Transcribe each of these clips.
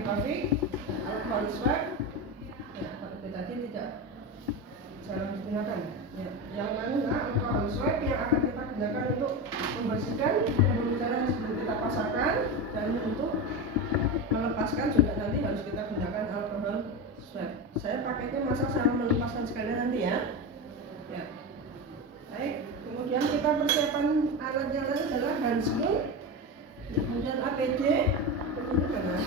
pakai paving, alkohol swab. Ya, tapi tadi tidak jarang digunakan. Ya, yang mana alkohol swab yang akan kita gunakan untuk membersihkan pembuluh darah sebelum kita pasangkan, dan untuk melepaskan juga nanti harus kita gunakan alkohol swab. Saya pakainya masa sama melepaskan sekalian nanti ya. Ya. Baik, kemudian kita persiapan alatnya adalah handscoon, kemudian APD, kemudian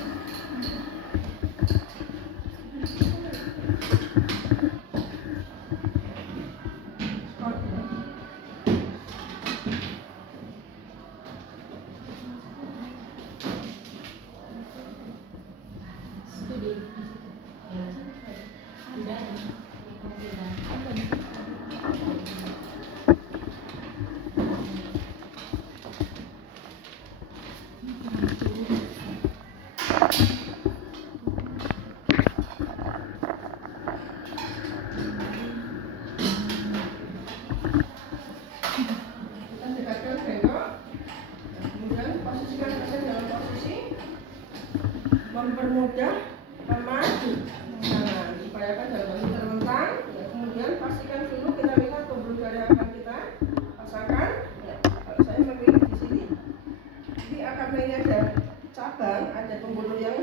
mempermudah pemasangan, upayakan dalam posisi terlentang. Ya, kemudian pastikan dulu kita lihat pembuluh darah yang akan kita pasangkan. Ya, kalau saya memilih di sini, jadi karena ini ada cabang, ada pembuluh yang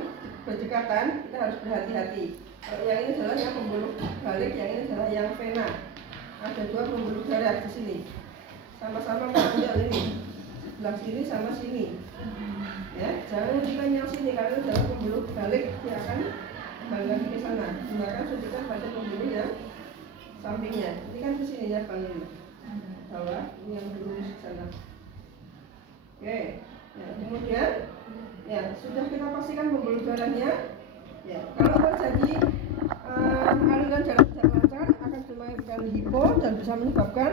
berdekatan, kita harus berhati-hati. Kalau yang ini adalah yang pembuluh balik, yang ini adalah yang vena. Ada dua pembuluh darah di sini, sama-sama menonjol ini, sebelah sini sama sini. Ya, jangan suntikan yang sini karena dalam pembuluh balik dia akan kembali lagi ke sana. Gunakan suntikan pada pembuluh yang sampingnya. Ini kan ke sini ya Bang ini. Bawah, ini yang lurus ke sana. Oke. Ya, kemudian ya sudah kita pastikan pembuluh darahnya. Ya, kalau terjadi aliran darah tidak lancar akan menyebabkan hipo dan bisa menyebabkan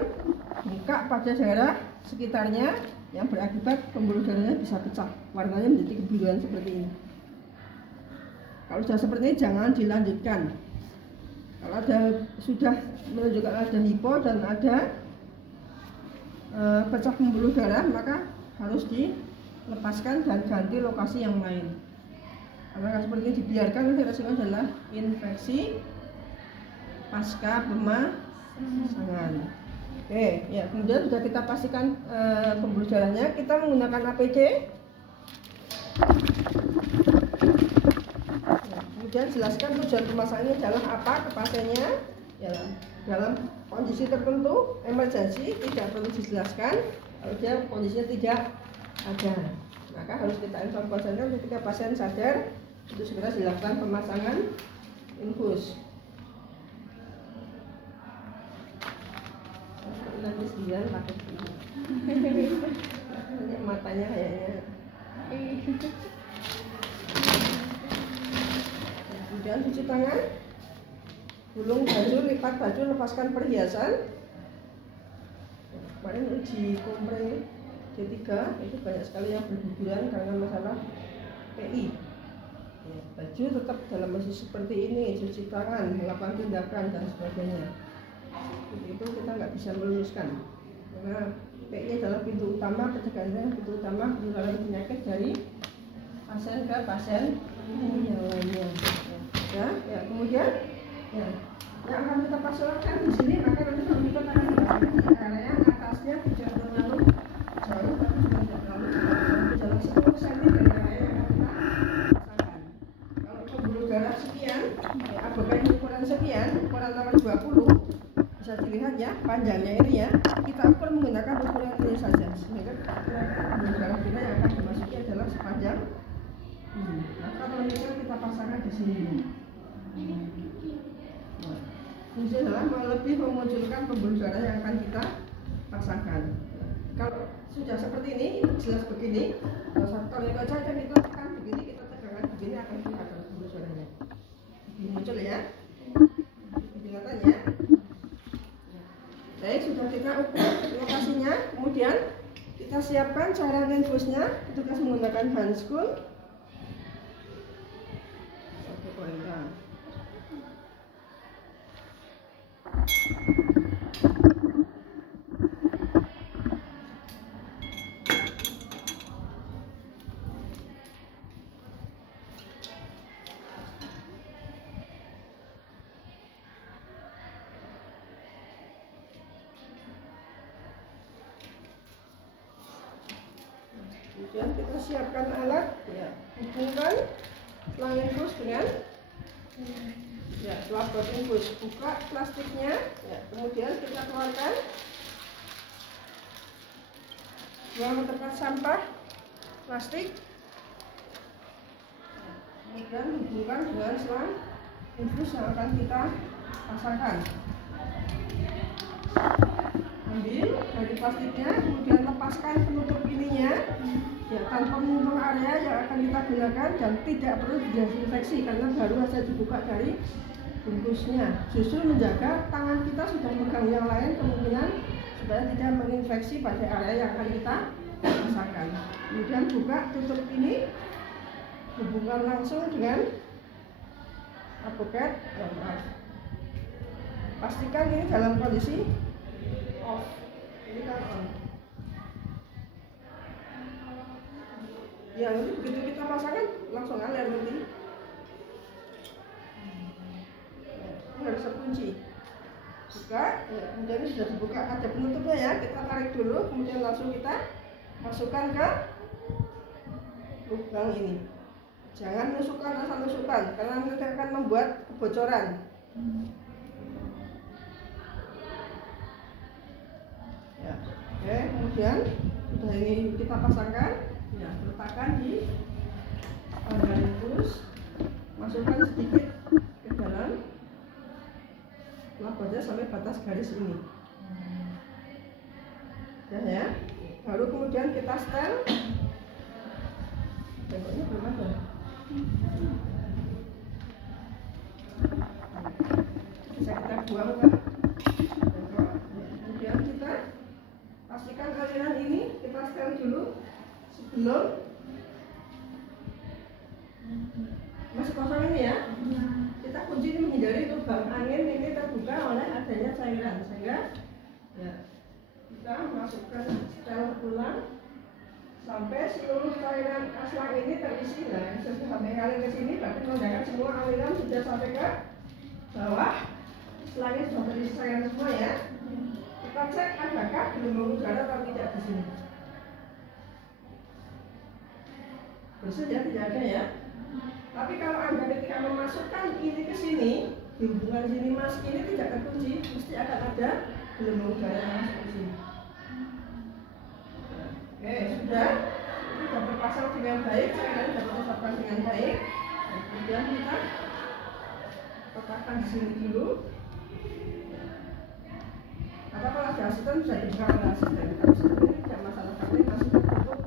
bengkak pada darah sekitarnya, yang berakibat pembuluh darahnya bisa pecah, warnanya menjadi kebiruan seperti ini. Kalau sudah seperti ini jangan dilanjutkan. Kalau ada sudah menunjukkan ada hipo dan ada pecah pembuluh darah, maka harus dilepaskan dan ganti lokasi yang lain. Karena seperti ini dibiarkan, nanti resiko adalah infeksi pasca pemasangan. Oke, ya kemudian sudah kita pastikan pembuluh darahnya, kita menggunakan APD. Ya, kemudian jelaskan tujuan pemasangannya adalah apa ke pasiennya. Ya, dalam kondisi tertentu, emergensi tidak perlu dijelaskan. Kalau dia kondisinya tidak ada, maka harus kita informasikan ketika pasien sadar, itu segera dilakukan pemasangan infus. Nanti 9 pakai ini matanya kayaknya. Kemudian cuci tangan, gulung baju, lipat baju, lepaskan perhiasan. Kemarin uji kompre D3 itu banyak sekali yang berguguran karena masalah PI. Ya, baju tetap dalam posisi seperti ini, cuci tangan, melakukan tindakan dan sebagainya. Itu kita nggak bisa meluluskan karena PI adalah pintu utama pencegahan, pintu utama penularan penyakit dari pasien ke pasien yang lainnya. Ya, kemudian ya, yang akan kita pasangkan di sini, maka nanti kita akan di area atasnya tidak terlalu jauh, tapi juga tidak terlalu jalan 10 cm dari area yang akan kita pasangkan. Kalau pembuluh darah sekian, ya, abokan ukuran sekian, ukuran nomor 20. Bisa dilihat ya panjangnya ini ya, kita ukur menggunakan ukuran ini saja, sehingga pembuluh darah kita yang akan dimasuki adalah sepanjang ini. Nah, kalau kita pasangkan di sini. Nah, fungsi adalah lebih memunculkan pembuluh darah yang akan kita pasangkan. Kalau sudah seperti ini jelas begini, kalau itu aja kita tekan begini, kita tegakkan begini, akan kelihatan pembuluh darahnya. Ini muncul ya, kelihatan ya. Baik, sudah kita ukur lokasinya, kemudian kita siapkan cairan infusnya. Petugas menggunakan handscoon. Oke, pointer. Kemudian kita siapkan alat, ya, hubungkan selang infus dengan ya, labor infus. Buka plastiknya, ya, kemudian kita keluarkan, buang ke tempat sampah plastik. Kemudian hubungkan dengan selang infus yang akan kita pasangkan. Ambil dari plastiknya, kemudian lepaskan penutup ininya, ya, tanpa menyentuh area yang akan kita gunakan dan tidak perlu didesinfeksi karena baru saja dibuka dari bungkusnya. Justru menjaga tangan kita sudah megang yang lain, kemungkinan supaya tidak menginfeksi pada area yang akan kita pasangkan. Kemudian buka tutup ini, hubungkan langsung dengan apoket. Pastikan ini dalam kondisi off. Ini kan on. Ya, nanti begitu kita pasangkan langsung ngalir nanti. Ini harus terkunci. Buka, ya, kemudian ini sudah dibuka, ada penutupnya ya. Kita tarik dulu, kemudian langsung kita masukkan ke lubang ini. Jangan nusukkan asal nusukkan, karena nanti akan membuat kebocoran. Ya, oke, kemudian sudah ini kita pasangkan, ya, letakkan di standar infus, masukkan sedikit ke dalam labanya sampai batas garis ini. Ya, baru kemudian kita setel. Bengkoknya belum ada. Bisa kita buang ke bengkok. Kemudian kita pastikan aliran ini kita setel dulu sebelum masih kosong ini ya. Kita kunci ini menghindari lubang angin ini terbuka oleh adanya cairan, sehingga ya, kita masukkan setel ulang sampai seluruh cairan selang ini terisi. Nah, sudah sampai ngalir ke sini, berarti menandakan semua aliran sudah sampai ke bawah. Selangnya sudah terisi cairan semua ya. Kita cek apakah gelombang udara atau tidak di sini. Bersih ya, tidak ada ya. Tapi kalau Anda ketika memasukkan ini ke sini, di hubungan sini mas, ini tidak terkunci, mesti akan ada gelombang udara yang masuk ke sini. Oke, sudah terpasang dengan baik, cairan dapat terpasang dengan baik. Kemudian kita letakkan di sini dulu. Atau kalau ada asisten bisa dibuka oleh asisten. Tapi sebenarnya tidak masalah, tapi masih tertutup.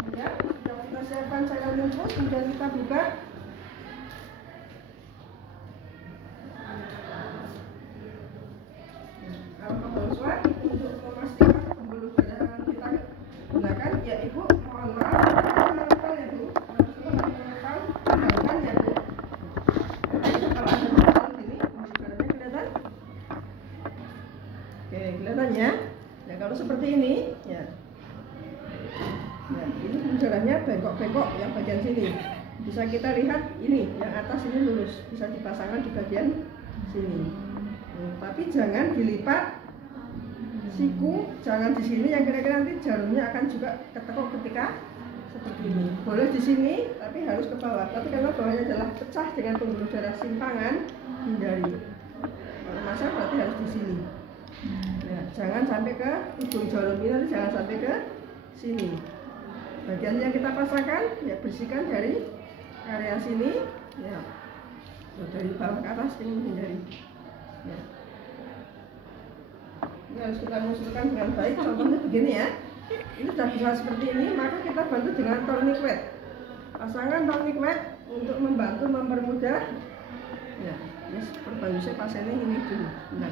Kemudian kita siapkan cairan infus, kemudian kita buka. Untuk memastikan pembuluh darah yang kita gunakan, ya Ibu, mohon maaf, mengenal ya Bu, mengenalkan ya Bu. Kalau ada mengenal sini, pembuluh darahnya kelihatan? Oke, kelihatan ya. Ya kalau seperti ini, ya. Nah, ini pembuluh darahnya bengkok-bengkok yang bagian sini. Bisa kita lihat ini, yang atas ini lurus, bisa dipasangkan di bagian sini. Tapi jangan dilipat siku, jangan di sini, yang kira-kira nanti jarumnya akan juga ketekuk ketika seperti ini. Boleh di sini, tapi harus ke bawah. Tapi karena bawahnya adalah pecah dengan pembuluh darah simpangan, hindari. Kalau masak berarti harus di sini. Ya, jangan sampai ke ujung jarum ini, nanti jangan sampai ke sini. Bagian yang kita pasangkan, ya bersihkan dari area sini, ya dari bawah ke atas ini hindari. Ya. Ini harus kita mengusulkan dengan baik. Contohnya begini ya. Ini sudah bisa seperti ini, maka kita bantu dengan tourniquet. Pasangkan tourniquet untuk membantu mempermudah. Ya, ini perbantu saya pasiennya ini dulu. Bentar.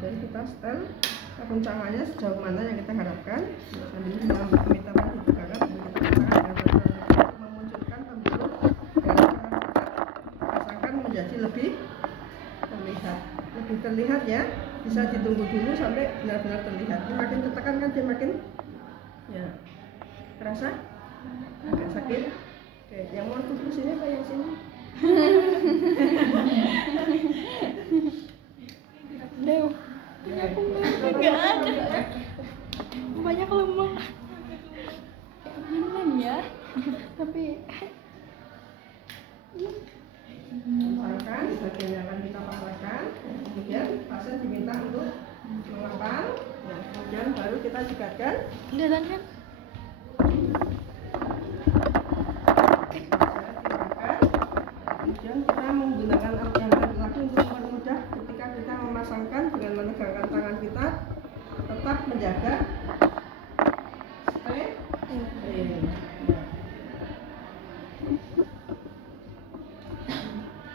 Dan kita setel kekencangannya sejauh mana yang kita harapkan. Sambil kita dibukakan memunculkan pembuluh darah sangat cepat. Pasangkan menjadi lebih terlihat ya. Bisa ditunggu dulu sampai benar-benar terlihat. Ini makin tertekan kan dia makin ya. Terasa agak sakit. Oke, yang mau tutup sini apa yang sini? Dew. Enggak ada. Banyak lemak. Gimana ya? Tapi pasangkan, bagian yang akan kita pasangkan. Kemudian pasien diminta untuk mengepal. Ya, kemudian baru kita jikatkan. kelihatan kan? Kemudian kita menggunakan alat yang lagi untuk mempermudah ketika kita memasangkan dengan menegangkan tangan kita tetap menjaga strain.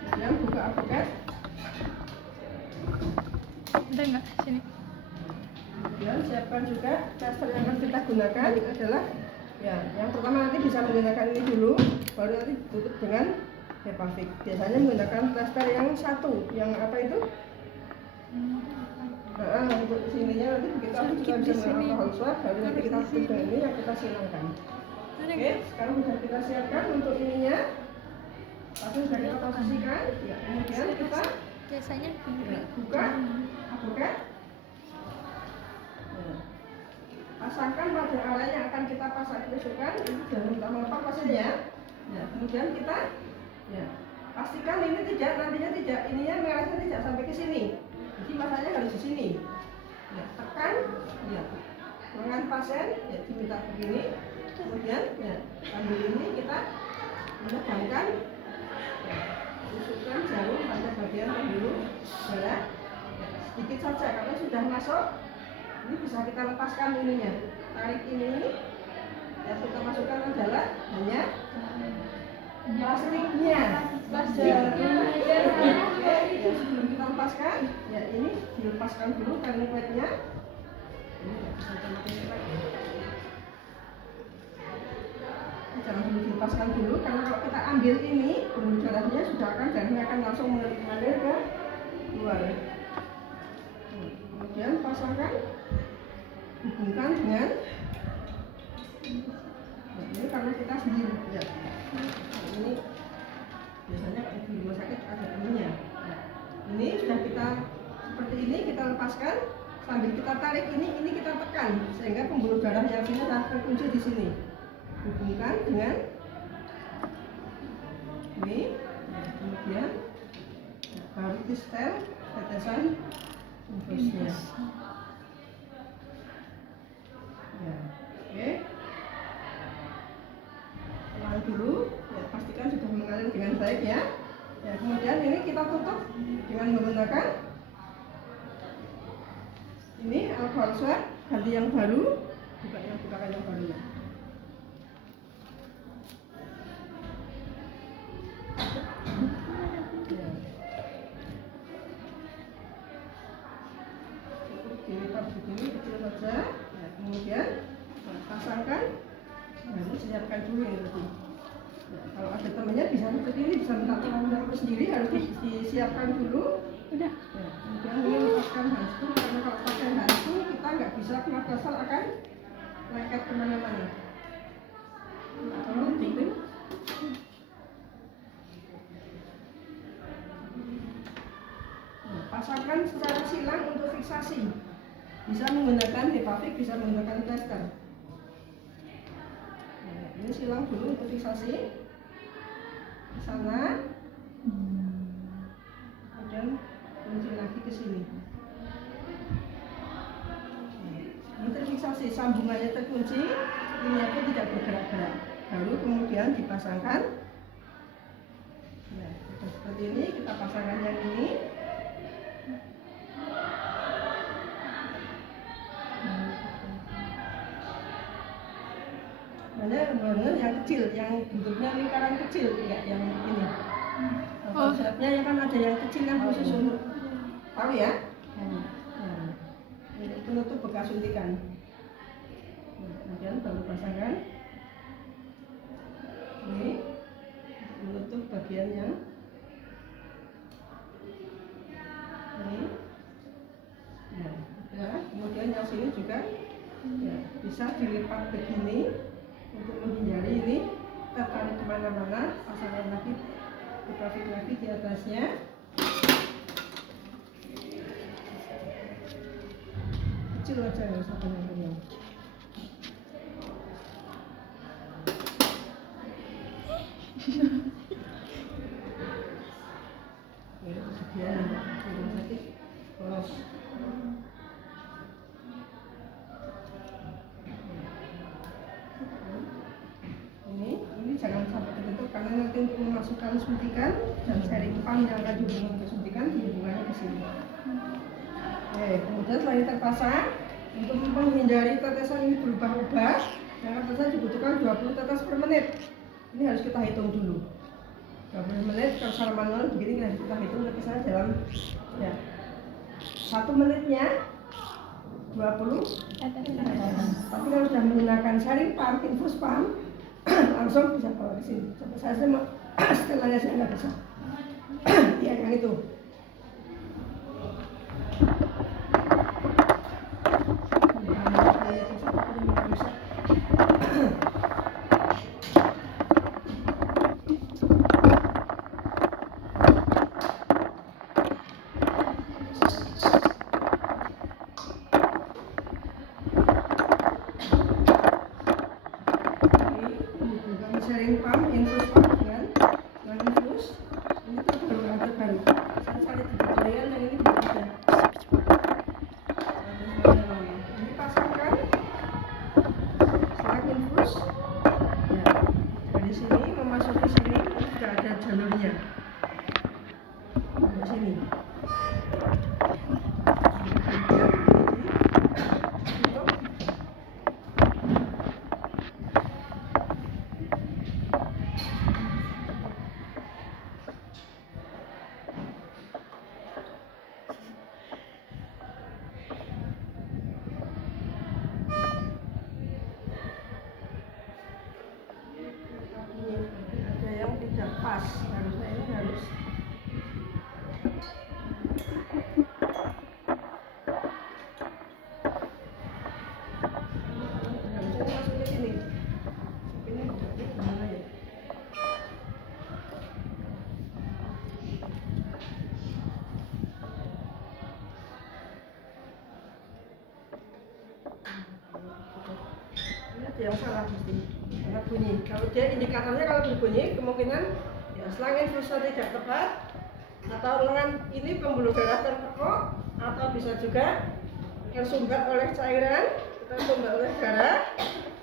Kemudian buka apoket. Ada nggak sini? Kemudian siapkan juga plaster yang akan kita gunakan adalah ya, yang pertama nanti bisa menggunakan ini dulu, baru nanti tutup dengan Hepavik. Biasanya menggunakan plaster yang satu, yang apa itu? Nah, untuk sininya nanti begitu aku juga bisa menggunakan alkohol swab, baru nanti kita tutup dengan ini yang kita silangkan. Oke, sekarang sudah kita siapkan untuk ininya. Lalu sudah kita posisikan, ya, kemudian kita Biasanya ya, buka apoket. Pasangkan pada area yang akan kita pasang tusukan, ini jangan lupa pasirnya. Ya, kemudian kita ya, pastikan ini nantinya tidak ininya merahnya tidak sampai ke sini. Jadi masanya harus di sini. Ya, tekan ya, lengan pasien ya, diminta begini. Kemudian ya, sambil ini kita menegangkan ya, tusukkan jarum pada bagian pembuluh darah ya, sedikit saja. Kalau sudah masuk ini bisa kita lepaskan ininya, tarik ini yang kita masukkan adalah hanya plastiknya ya, sebelum kita lepaskan ya ini dilepaskan dulu karena kuatnya ini bisa jangan dulu dilepaskan dulu karena kalau kita ambil ini pembuluh darahnya sudah darahnya akan langsung mengalir ke luar. Kemudian pasangkan, hubungkan dengan ini karena kita sendiri ya. Ini biasanya di rumah sakit ada temennya. Nah, ini sudah kita seperti ini kita lepaskan sambil kita tarik ini kita tekan sehingga pembuluh darah yang sini akan terkunci di sini. Hubungkan dengan ini, kemudian baru di setel tetesan infusnya. Ya, oke. Ulang dulu, ya, pastikan sudah mengalir dengan baik ya. Ya, kemudian ini kita tutup dengan menggunakan ini alkohol swab, ganti yang baru, bukakan yang baru ya. Begini kecil saja, ya, kemudian pasangkan, lalu siapkan dulu ini tadi. Ya, kalau ada temannya bisa seperti ini, bisa minta tolong aku sendiri harus disiapkan dulu. Udah. Ya, kemudian ini lepaskan handscoon karena kalau pakai handscoon kita nggak bisa kena basal akan lengket kemana-mana. Tolong dingin. Pasangkan secara silang untuk fiksasi. Bisa menggunakan Hepavik, bisa menggunakan plaster. Nah, ini silang dulu untuk fiksasi di sana, kemudian kunci lagi ke sini. Ini terfiksasi, sambungannya terkunci, ini pun tidak bergerak-gerak. Lalu kemudian dipasangkan. Nah, seperti ini kita pasangkan yang ini. Benar yang kecil, yang bentuknya lingkaran kecil, ya, yang ini. Konsepnya yang kan ada yang kecil yang khusus untuk tahu ya. Ini penutup bekas suntikan. Kemudian baru pasangkan. ini menutup bagian yang ini. Ya, kemudian yang sini juga ya, bisa dilipat begini untuk menghindari ini tertarik kemana-mana. Pasangkan lagi, dikasih lagi di atasnya. Kecil aja ya, satu yang ini jangan sampai tertutup karena nanti untuk memasukkan suntikan dan sharing pump yang akan dihubungkan ke suntikan dihubungkannya di sini. Oke, kemudian setelah ini terpasang, untuk menghindari tetesan ini berubah-ubah, yang tetesan dibutuhkan 20 tetes per menit. Ini harus kita hitung dulu. 20 menit kalau secara manual begini harus kita hitung tetesan dalam ya 1 menitnya 20 tetes. Tapi kalau sudah menggunakan sharing pump, infus pump, langsung bisa bawa ke sini. Sampai saya mau setelahnya saya nggak bisa. Ya yang itu. Sharing pump, infus pump dengan infus ini terbaru. Saya cari di tutorial yang ini belum ada. Ini pasangkan selang infus. Ya, dari sini memasuki sini sudah ada jalurnya. Di sini. Ada yang tidak pas, harusnya ini harus masuk ke sini. Ini gimana ya? Ini ada yang salah mesti. Karena bunyi. Kalau dia indikatornya kalau berbunyi kemungkinan ya selang infusnya tidak tepat atau lengan ini pembuluh darah tertekuk atau bisa juga tersumbat oleh cairan, tersumbat oleh darah,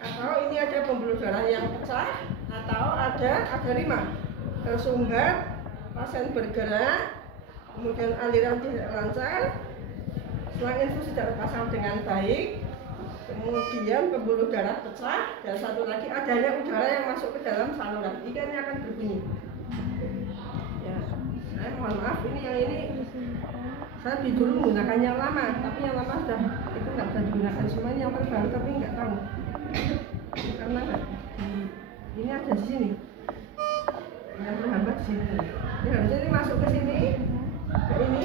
atau ini ada pembuluh darah yang pecah atau ada lima tersumbat, pasien bergerak, kemudian aliran tidak lancar, selang infus tidak terpasang dengan baik. Kemudian pembuluh darah pecah dan satu lagi adanya udara yang masuk ke dalam saluran. Ini akan berbunyi. Ya, saya mohon maaf ini yang ini saya dulu menggunakan yang lama, tapi yang lama sudah itu nggak bisa digunakan semuanya yang terbaru tapi nggak tahu karena ini ada di sini yang terhambat di sini. Ini harusnya ini masuk ke sini ke ini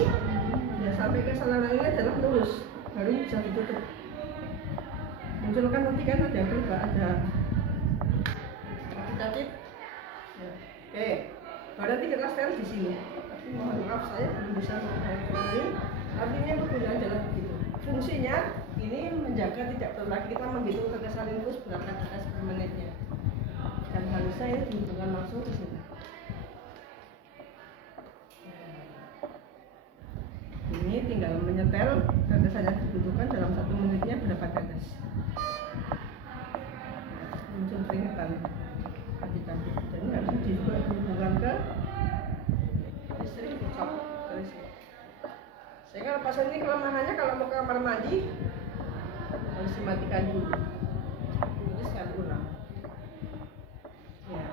ya sampai ke saluran ini adalah lurus baru bisa ditutup. Muncul kan nanti kan ada yang berubah, ada kapitatif ya. Oke, berarti kita setel di sini. Tapi mohon maaf saya belum bisa menggunakan ini. Artinya berbeda adalah begitu. Fungsinya ini menjaga tidak perlu lagi kita menghitung tetesan infus berapa tetes per menitnya. Dan harusnya ini dihubungkan langsung ke sini. Ini tinggal menyetel tetesan yang dibutuhkan dalam 1 menitnya berapa tetes. Muncul peringatan kapitatif. Jadi harus dihubungkan ke listrik cocok ke listrik. Sehingga pasien ini kelemahannya kalau mau ke kamar mandi harus dimatikan dulu. Ini sekali ulang. Ya.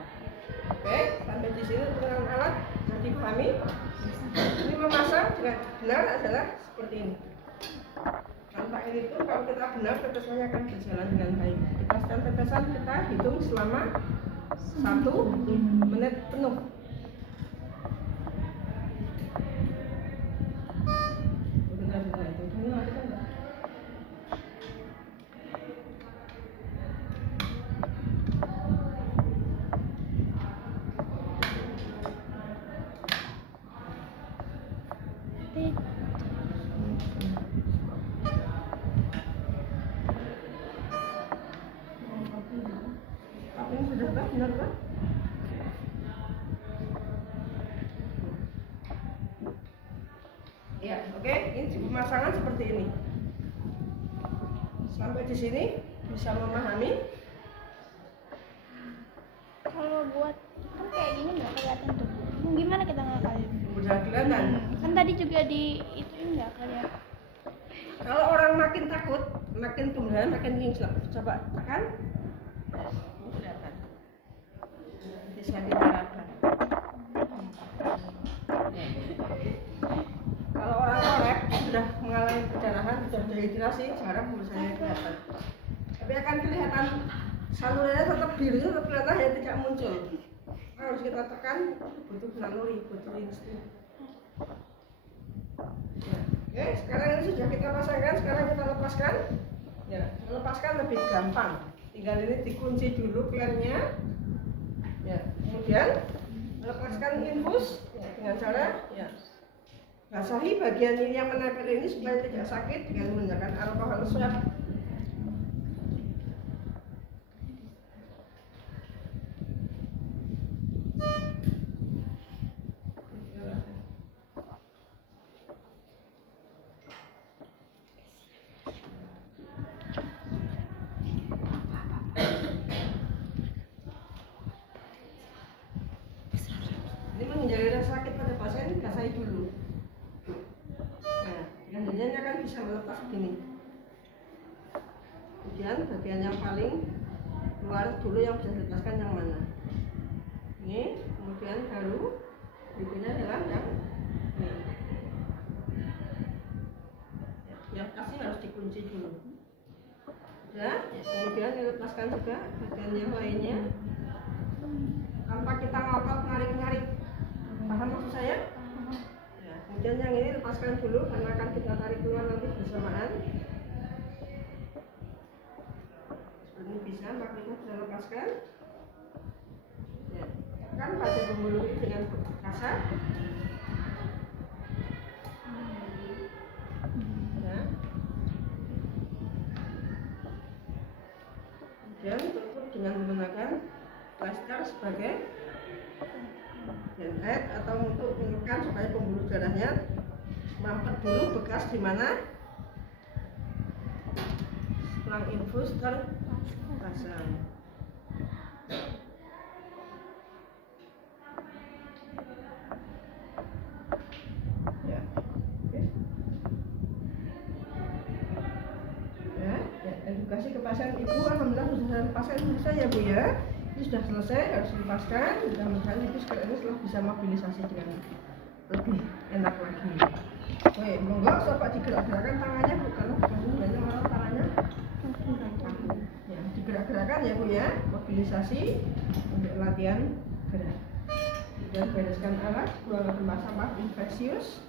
Oke, sampai di sini penggunaan alat sudah dipahami. Ini memasang dengan benar adalah seperti ini. Tanpa ini pun kalau kita benar tetesannya akan berjalan dengan baik. Kita setel tetesan kita hitung selama 1 menit penuh. Bentar, itu ini nanti kan enggak. Apa ini sudah benar kan? Ya, oke. Ini pemasangan seperti ini. Sampai di sini bisa memahami? Kalau buat kan kayak gini nggak kelihatan tuh. Gimana kita ngakalin? Udah kelihatan. Kan tadi juga di itu nggak kelihatan. Kalau orang makin takut, makin kemudian makin nginclak. Coba tekan. Ini kelihatan. Bisa diarahkan. Kalau orang korek sudah mengalami perdarahan, sudah dehidrasi, jarang misalnya kelihatan. Tapi akan kelihatan salurannya tetap biru, tetap kelihatan ya tidak muncul. Harus kita tekan, butuh naluri, butuh insting. Ya. Oke, sekarang ini sudah kita pasangkan, sekarang kita lepaskan. Ya, melepaskan lebih gampang. Tinggal ini dikunci dulu klennya. Ya, kemudian melepaskan infus ya, dengan cara ya basahi bagian ini yang menempel ini supaya tidak sakit dengan menggunakan alkohol swab. Ini menghindari rasa sakit pada pasien, basahi dulu. Nah, yang akan bisa melepas begini. Kemudian bagian yang paling luar dulu yang bisa dilepaskan yang mana? Ini, kemudian baru berikutnya adalah yang ini. Ya, yang pasti harus dikunci dulu. Ya, kemudian dilepaskan juga bagian yang lainnya tanpa kita ngotot narik-narik. Paham maksud saya? Ya, kemudian yang ini lepaskan dulu karena akan kita tarik keluar nanti bersamaan. Seperti ini bisa, maka kita bisa lepaskan. Ya, tekan pada pembuluh ini dengan kasar. Ya. Kemudian tutup dengan menggunakan plaster sebagai handhead atau untuk menekan supaya pembuluh darahnya mampet dulu bekas di mana selang infus terpasang. Ya, oke. Ya, edukasi ke pasien ibu, alhamdulillah sudah pasien selesai ya Bu ya. Ini sudah selesai, harus dilepaskan. Mudah-mudahan ibu sekarang ini setelah bisa mobilisasi dengan lebih enak lagi. Oke, monggo coba digerak-gerakan tangannya Bu, karena banyak orang tangannya ya, digerak-gerakan ya Bu ya, mobilisasi untuk latihan gerak. Dan bereskan alat, buang sampah infeksius.